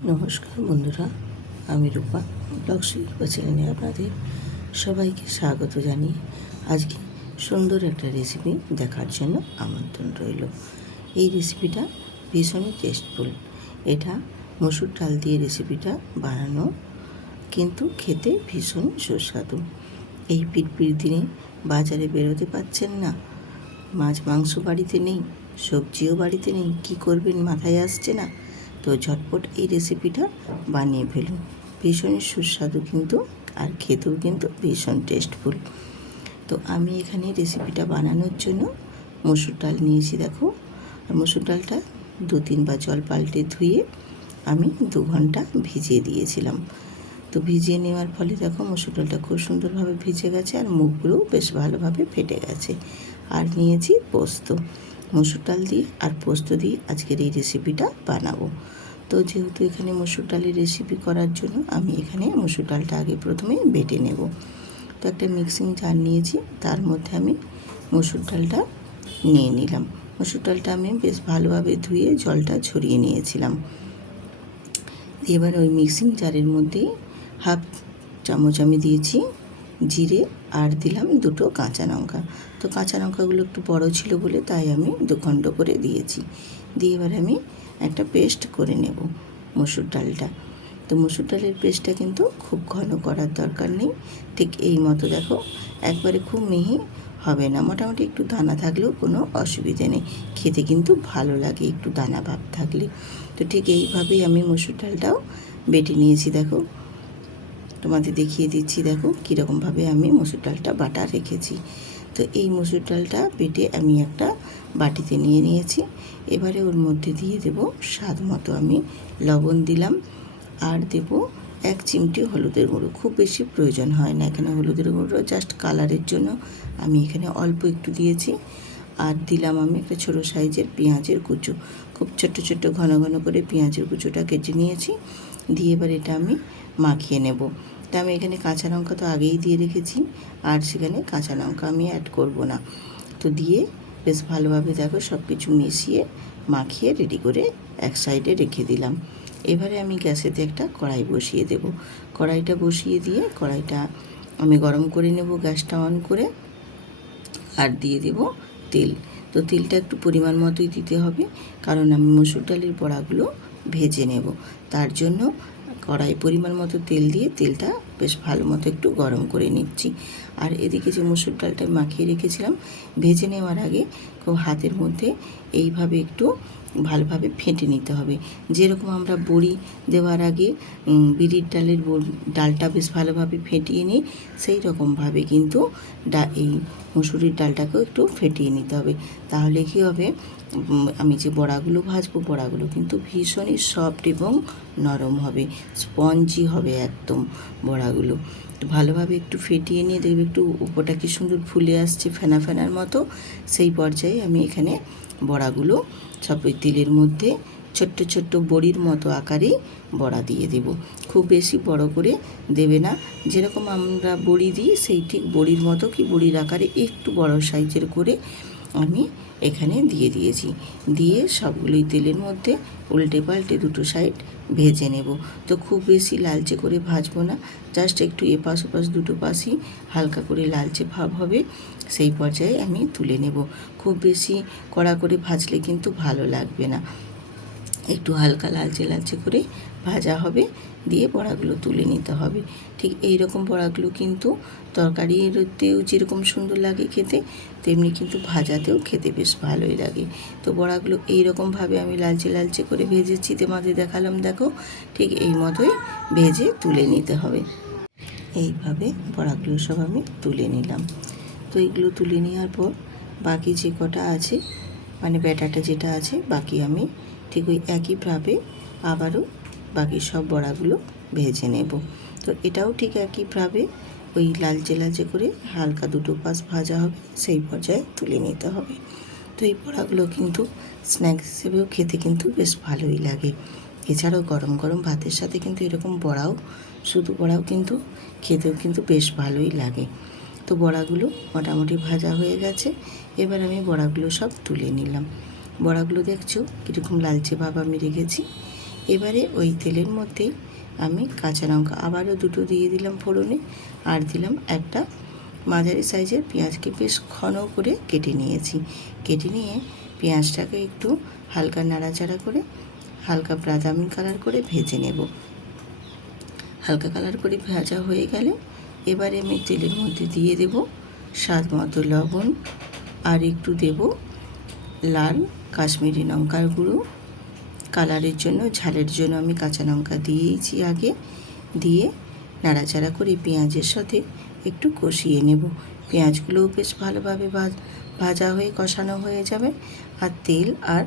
নমস্কার বন্ধুরা, আমি রূপা ব্লগ শিল্পা চ্যানেলে আপনাদের সবাইকে স্বাগত জানিয়ে আজকে সুন্দর একটা রেসিপি দেখার জন্য আমন্ত্রণ রইল। এই রেসিপিটা ভীষণই টেস্টফুল। এটা মসুর ডাল দিয়ে রেসিপিটা বানানো, কিন্তু খেতে ভীষণ সুস্বাদু। এই পিটপিট দিনে বাজারে বেরোতে পারছেন না, মাছ মাংস বাড়িতে নেই, সবজিও বাড়িতে নেই, কি করবেন মাথায় আসছে না, তো ঝটপট এই রেসিপিটা বানিয়ে ফেলুন। ভীষণই সুস্বাদু কিন্তু, আর খেতেও কিন্তু ভীষণ টেস্টফুল। তো আমি এখানে রেসিপিটা বানানোর জন্য মসুর ডাল নিয়েছি, দেখো। আর মসুর ডালটা 2-3 বার জল পাল্টে ধুয়ে আমি 2 ঘন্টা ভিজিয়ে দিয়েছিলাম। তো ভিজিয়ে নেওয়ার ফলে দেখো মসুর ডালটা খুব সুন্দরভাবে ভিজে গেছে, আর মুখগুলোও বেশ ভালোভাবে ফেটে গেছে। আর নিয়েছি পোস্ত। মসুর ডাল দিয়ে আর পোস্ত দিয়ে আজকের এই রেসিপিটা বানাবো। তো যেহেতু এখানে মসুর ডালের রেসিপি করার জন্য আমি এখানে মসুর ডালটা আগে প্রথমে বেটে নেব। তো একটা মিক্সিং জার নিয়েছি, তার মধ্যে আমি মসুর ডালটা নিয়ে নিলাম। মসুর ডালটা আমি বেশ ভালোভাবে ধুয়ে জলটা ঝরিয়ে নিয়েছিলাম। এবার ওই মিক্সিং জারের মধ্যেই হাফ চামচ আমি দিয়েছি জিরে, আর দিলাম 2টো কাঁচা লঙ্কা। তো কাঁচা লঙ্কাগুলো একটু বড় ছিল বলে তাই আমি 2 খণ্ড করে দিয়েছি। দিয়ে এবার আমি একটা পেস্ট করে নেব মসুর ডালটা। তো মসুর ডালের পেস্টটা কিন্তু খুব ঘন করার দরকার নেই, ঠিক এই মতো দেখো, একবারে খুব মিহি হবে না, মোটামুটি একটু দানা থাকলেও কোনো অসুবিধে নেই, খেতে কিন্তু ভালো লাগে একটু দানা ভাব থাকলে। তো ঠিক এইভাবেই আমি মসুর ডালটাও বেটে নিয়েছি, দেখো তোমাদের দেখিয়ে দিচ্ছি, দেখো কীরকমভাবে আমি মসুর ডালটা বাটা রেখেছি। তো এই মসুর ডালটা বেটে আমি একটা বাটিতে নিয়ে নিয়েছি। এবারে ওর মধ্যে দিয়ে দেব স্বাদ মতো আমি লবণ দিলাম, আর দেব 1 চিমটি হলুদের গুঁড়ো। খুব বেশি প্রয়োজন হয় না এখানে হলুদের গুঁড়ো, জাস্ট কালারের জন্য আমি এখানে অল্প একটু দিয়েছি। আর দিলাম আমি একটা ছোটো সাইজের পেঁয়াজের কুচো, খুব ছোট্ট ছোট্ট ঘন ঘন করে পেঁয়াজের কুচোটা কেটে নিয়েছি। দিয়ে এবার এটা আমি মাখিয়ে নেব। তা আমি এখানে কাঁচা লঙ্কা তো আগেই দিয়ে রেখেছি, আর সেখানে কাঁচা লঙ্কা আমি অ্যাড করব না। তো দিয়ে বেশ ভালোভাবে দেখো সব কিছু মিশিয়ে মাখিয়ে রেডি করে এক সাইডে রেখে দিলাম। এবারে আমি গ্যাসেতে একটা কড়াই বসিয়ে দেব। কড়াইটা বসিয়ে দিয়ে কড়াইটা আমি গরম করে নেব, গ্যাসটা অন করে, আর দিয়ে দেব তেল। তো তেলটা একটু পরিমাণ মতোই দিতে হবে, কারণ আমি মসুর ডালের বড়াগুলো ভেজে নেব। তার জন্য কড়াই পরিমাণ মতো তেল দিয়ে তেলটা বেশ ভালো মতো একটু গরম করে নিচ্ছি। আর এদিকে যে মসুর ডালটা মাখিয়ে রেখেছিলাম, ভেজে নেওয়ার আগে খুব হাতের মধ্যে এইভাবে একটু ভালোভাবে ফেটে নিতে হবে। যেরকম আমরা বড়ি দেওয়ার আগে বিরির ডালটা বেশ ভালোভাবে ফেটিয়ে নিই, সেই রকমভাবে কিন্তু এই মুসুরির ডালটাকেও একটু ফেটিয়ে নিতে হবে। তাহলে কী হবে, আমি যে বড়াগুলো ভাজবো, বড়াগুলো কিন্তু ভীষণই সফট এবং নরম হবে, স্পঞ্জি হবে একদম বড়াগুলো। ভালোভাবে একটু ফেটিয়ে নিয়ে দেখবে একটু উপরটা কি সুন্দর ফুলে আসছে ফেনা ফেনার মতো। সেই পর্যায়ে আমি এখানে বড়াগুলো সব ওই তেলের মধ্যে ছোট্ট ছোট্ট বড়ির মতো আকারেই বড়া দিয়ে দেব। খুব বেশি বড় করে দেবে না, যেরকম আমরা বড়ি দিই সেই ঠিক বড়ির মতো কি বড়ির আকারে একটু বড় সাইজের করে আমি এখানে দিয়ে দিয়েছি। দিয়ে সবগুলোই তেলের মধ্যে উল্টে পাল্টে 2টো সাইড ভেজে নেব। তো খুব বেশি লালচে করে ভাজবো না, জাস্ট একটু এপাশ ওপাশ 2টো পাশই হালকা করে লালচে ভাব হবে, সেই পর্যায়ে আমি তুলে নেব। খুব বেশি কড়া করে ভাজলে কিন্তু ভালো লাগবে না, একটু হালকা লালচে লালচে করে ভাজা হবে, দিয়ে বড়াগুলো তুলে নিতে হবে। ঠিক এই রকম বড়াগুলো কিন্তু তরকারিতেও যেরকম সুন্দর লাগে খেতে, তেমনি কিন্তু ভাজাতেও খেতে বেশ ভালোই লাগে। তো বড়াগুলো এই রকমভাবে আমি লালচে লালচে করে ভেজেছি, তোমাদের দেখালাম, দেখো ঠিক এই মতোই ভেজে তুলে নিতে হবে। এইভাবে বড়াগুলো সব আমি তুলে নিলাম। তো এইগুলো তুলে নেওয়ার পর বাকি যে কটা আছে, মানে ব্যাটাটা যেটা আছে, বাকি আমি ঠিক ওই একইভাবে আবারও বাকি সব বড়াগুলো ভেজে নেব। তো এটাও ঠিক একইভাবে ওই লালচে লালচে করে হালকা 2টো পাশ ভাজা হবে, সেই পর্যায়ে তুলে নিতে হবে। তো এই বড়াগুলো কিন্তু স্ন্যাক্স হিসেবেও খেতে কিন্তু বেশ ভালোই লাগে। এছাড়াও গরম গরম ভাতের সাথে কিন্তু এরকম বড়াও, শুধু বড়াও কিন্তু খেতেও কিন্তু বেশ ভালোই লাগে। তো বড়াগুলো মোটামুটি ভাজা হয়ে গেছে, এবার আমি বড়াগুলো সব তুলে নিলাম। বড়াগুলো দেখছো কীরকম লালচে ভাব আমি রেখেছি। এবারে ওই তেলের মধ্যেই আমি কাঁচা লঙ্কা আবারও দুটো দিয়ে দিলাম ফোড়নে, আর দিলাম একটা মাঝারি সাইজের পেঁয়াজকে বেশ ঘন করে কেটে নিয়েছি। কেটে নিয়ে পেঁয়াজটাকে একটু হালকা নাড়াচাড়া করে হালকা বাদামি কালার করে ভেজে নেব। হালকা কালার করে ভাজা হয়ে গেলে এবারে আমি তেলের মধ্যে দিয়ে দেব স্বাদ মতো লবণ, আর একটু দেব লাল কাশ্মীরি লঙ্কার গুঁড়ো। কালারের জন্য, ঝালের জন্য আমি কাঁচা লঙ্কা দিয়েছি আগে। দিয়ে নাড়াচাড়া করে পেঁয়াজের সাথে একটু কষিয়ে নেব। পেঁয়াজগুলোও বেশ ভালোভাবে ভাজা হয়ে কষানো হয়ে যাবে, আর তেল আর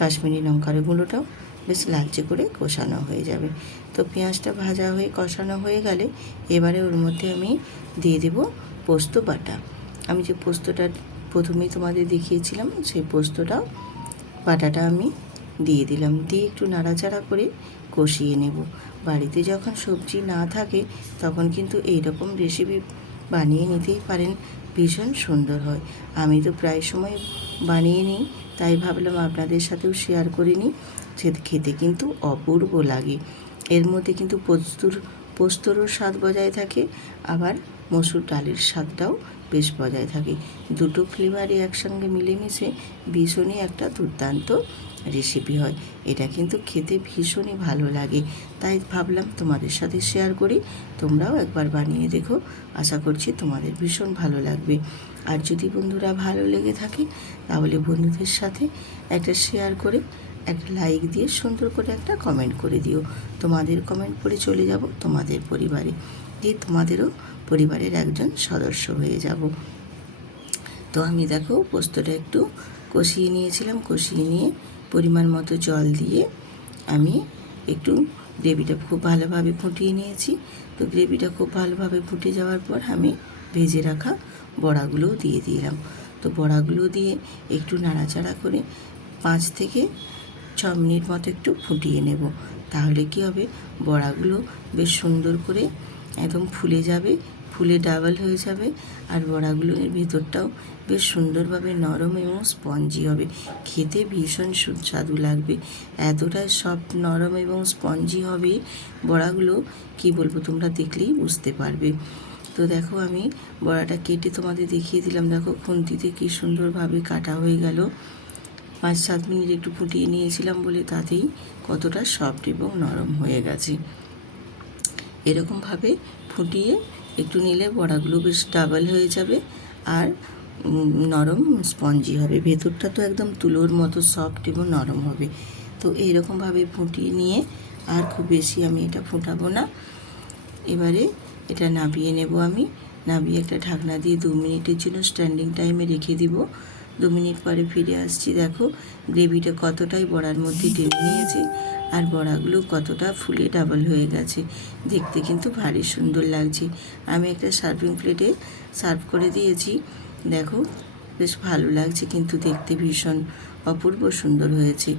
কাশ্মীরি লঙ্কার গুঁড়োটাও বেশ লালচে করে কষানো হয়ে যাবে। তো পেঁয়াজটা ভাজা হয়ে কষানো হয়ে গেলে এবারে ওর মধ্যে আমি দিয়ে দেব পোস্ত বাটা। আমি যে পোস্তটা প্রথমেই তোমাদের দেখিয়েছিলাম, সেই পোস্তটাও বাটাটা আমি দিয়ে দিলাম। দিয়ে একটু নাড়াচাড়া করে কষিয়ে নেব। বাড়িতে যখন সবজি না থাকে তখন কিন্তু এইরকম রেসিপি বানিয়ে নিতেই পারেন, ভীষণ সুন্দর হয়। আমি তো প্রায় সময় বানিয়ে নিই, তাই ভাবলাম আপনাদের সাথেও শেয়ার করে নিই। খেতে কিন্তু অপূর্ব লাগে। এর মধ্যে কিন্তু পোস্তরও স্বাদ বজায় থাকে, আবার মসুর ডালের স্বাদটাও বেশ বজায় থাকে। দুটো ফ্লেভারই একসঙ্গে মিলেমিশে ভীষণই একটা দুর্দান্ত রেসিপি হয়। এটা কিন্তু খেতে ভীষণই ভালো লাগে, তাই ভাবলাম তোমাদের সাথে শেয়ার করি। তোমরাও একবার বানিয়ে দেখো, আশা করছি তোমাদের ভীষণ ভালো লাগবে। আর যদি বন্ধুরা ভালো লেগে থাকে তাহলে বন্ধুদের সাথে একটা শেয়ার করে একটা লাইক দিয়ে সুন্দর করে একটা কমেন্ট করে দিও। তোমাদের কমেন্ট পড়ে চলে যাব তোমাদের পরিবারে, দিয়ে তোমাদেরও পরিবারের একজন সদস্য হয়ে যাব। তো আমি দেখো পোস্তটা একটু কষিয়ে নিয়েছিলাম। কষিয়ে নিয়ে পরিমাণ মতো জল দিয়ে আমি একটু গ্রেভিটা খুব ভালোভাবে ফুটিয়ে নিয়েছি। তো গ্রেভিটা খুব ভালোভাবে ফুটে যাওয়ার পর আমি ভেজে রাখা বড়াগুলোও দিয়ে দিলাম। তো বড়াগুলো দিয়ে একটু নাড়াচাড়া করে 5 থেকে 6 মিনিট মতো একটু ফুটিয়ে নেব। তাহলে কি হবে, বড়াগুলো বেশ সুন্দর করে একদম ফুলে যাবে, ফুলে ডাবল হয়ে যাবে, আর বড়াগুলোর ভেতরটাও বেশ সুন্দরভাবে নরম এবং স্পঞ্জি হবে। খেতে ভীষণ সুস্বাদু লাগবে, এতটাই সফট, নরম এবং স্পঞ্জি হবে বড়াগুলো, কি বলবো, তোমরা দেখলেই বুঝতে পারবে। তো দেখো আমি বড়াটা কেটে তোমাদের দেখিয়ে দিলাম। দেখো খুন্তিতে কি সুন্দরভাবে কাটা হয়ে গেল। 5-7 মিনিট একটু ফুটিয়ে নিয়েছিলাম বলে তাতেই কতটা সফট এবং নরম হয়ে গেছে। এরকমভাবে ফুটিয়ে একটু নিলে বড়াগুলো বেশ ডাবল হয়ে যাবে, আর নরম স্পঞ্জি হবে। ভেতরটা তো একদম তুলোর মতো সফট এবং নরম হবে। তো এইরকমভাবে ফুটিয়ে নিয়ে আর খুব বেশি আমি এটা ফোটাবো না। এবারে এটা নামিয়ে নেব। আমি নামিয়ে একটা ঢাকনা দিয়ে 2 মিনিটের জন্য স্ট্যান্ডিং টাইমে রেখে দিব। 2 মিনিট পরে ফিরে আসছি। দেখো গ্রেভিটা কতটাই বড়ার মধ্যে টেনে নিয়েছে, আর বড়াগুলো কতটা ফুলে ডাবল হয়ে গেছে। দেখতে কিন্তু ভারী সুন্দর লাগছে। আমি একটা সার্ভিং প্লেটে সার্ভ করে দিয়েছি। দেখো বেশ ভালো লাগছে, কিন্তু দেখতে ভীষণ অপূর্ব সুন্দর হয়েছে।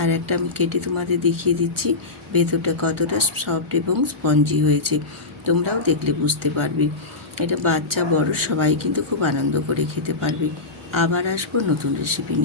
আর একটা আমি কেটে তোমাদের দেখিয়ে দিচ্ছি ভেতরটা কতটা সফট এবং স্পঞ্জি হয়েছে। তোমরাও দেখলে বুঝতে পারবে। এটা বাচ্চা বড় সবাই কিন্তু খুব আনন্দ করে খেতে পারবে। আবার আসবো নতুন রেসিপি নিয়ে।